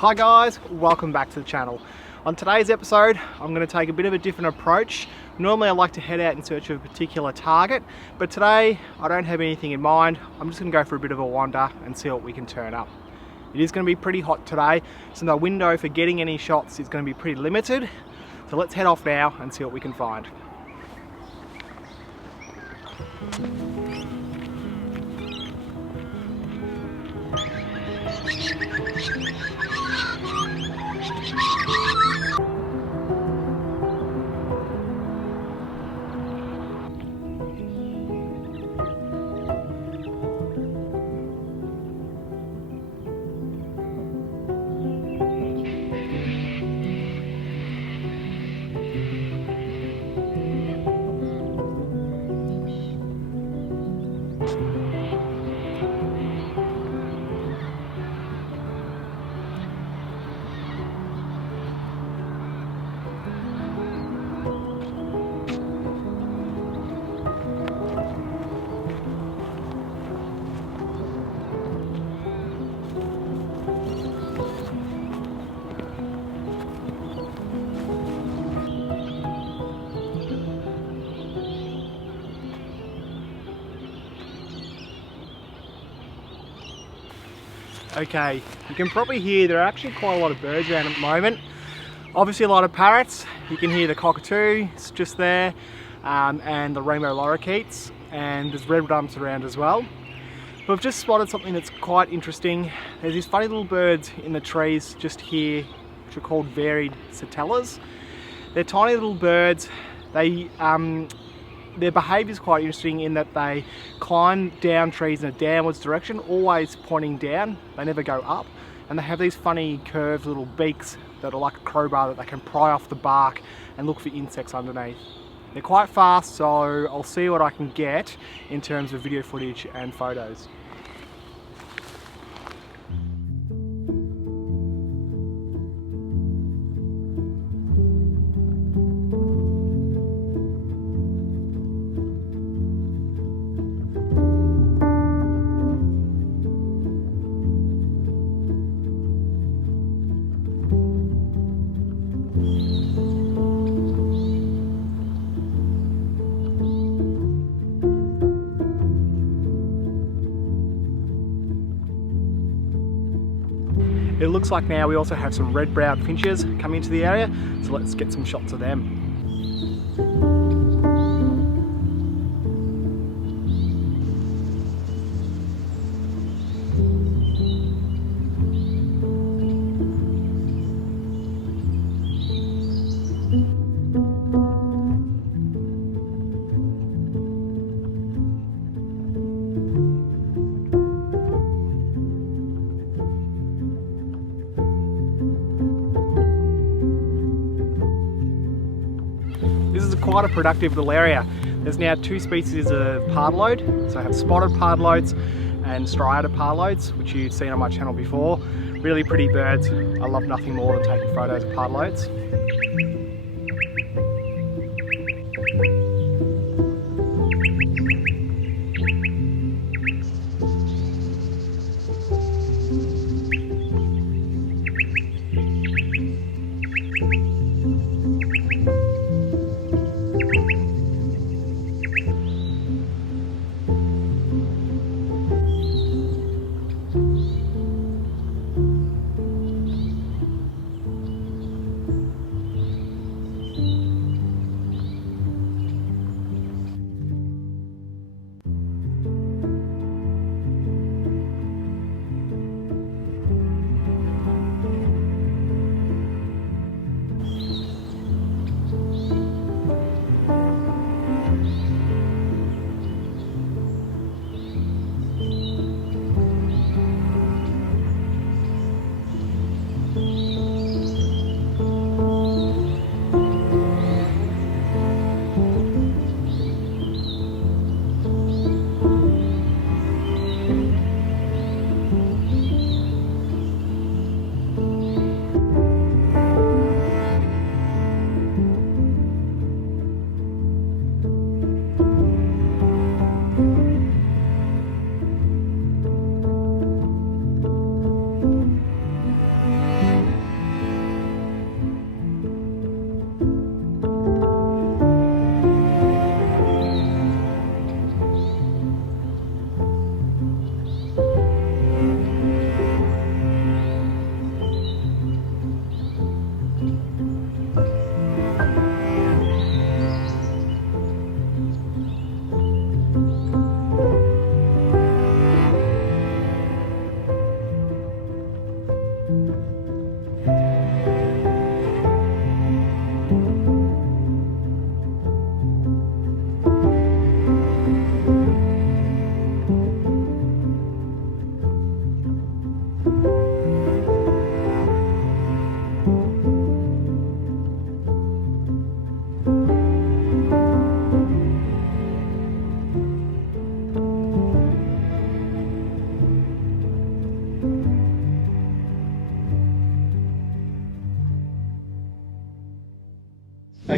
Hi guys, welcome back to the channel. On today's episode, I'm going to take a bit of a different approach. Normally I like to head out in search of a particular target, but today I don't have anything in mind. I'm just going to go for a bit of a wander and see what we can turn up. It is going to be pretty hot today, so the window for getting any shots is going to be pretty limited. So let's head off now and see what we can find. Okay, you can probably hear there are actually quite a lot of birds around at the moment. Obviously a lot of parrots, you can hear the cockatoo, it's just there, and the rainbow lorikeets, and there's red rumps around as well. But I've just spotted something that's quite interesting. There's these funny little birds in the trees just here, which are called varied satellas. They're tiny little birds. Their behaviour is quite interesting in that they climb down trees in a downwards direction, always pointing down. They never go up, and they have these funny curved little beaks that are like a crowbar that they can pry off the bark and look for insects underneath. They're quite fast, so I'll see what I can get in terms of video footage and photos. It looks like now we also have some red-browed finches coming into the area, so let's get some shots of them. This is quite a productive little area. There's now two species of pardalote. So I have spotted pardalotes and striated pardalotes, which you've seen on my channel before. Really pretty birds. I love nothing more than taking photos of pardalotes.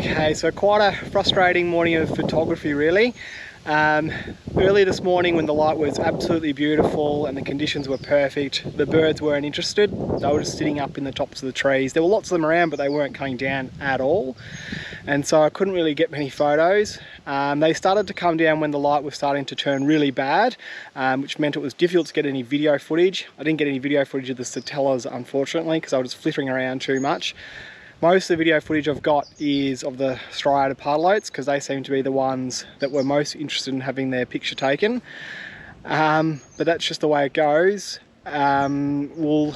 Okay, so quite a frustrating morning of photography really. Early this morning when the light was absolutely beautiful and the conditions were perfect, the birds weren't interested. They were just sitting up in the tops of the trees. There were lots of them around, but they weren't coming down at all. And so I couldn't really get many photos. They started to come down when the light was starting to turn really bad, which meant it was difficult to get any video footage. I didn't get any video footage of the Satellas, unfortunately, because I was just flittering around too much. Most of the video footage I've got is of the striated pardalotes, because they seem to be the ones that were most interested in having their picture taken. But that's just the way it goes. We'll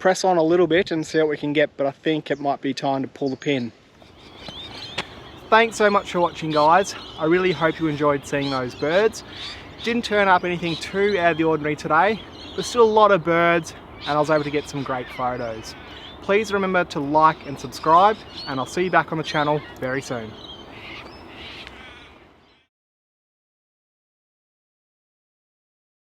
press on a little bit and see what we can get, but I think it might be time to pull the pin. Thanks so much for watching, guys. I really hope you enjoyed seeing those birds. Didn't turn up anything too out of the ordinary today, but still a lot of birds, and I was able to get some great photos. Please remember to like and subscribe, and I'll see you back on the channel very soon.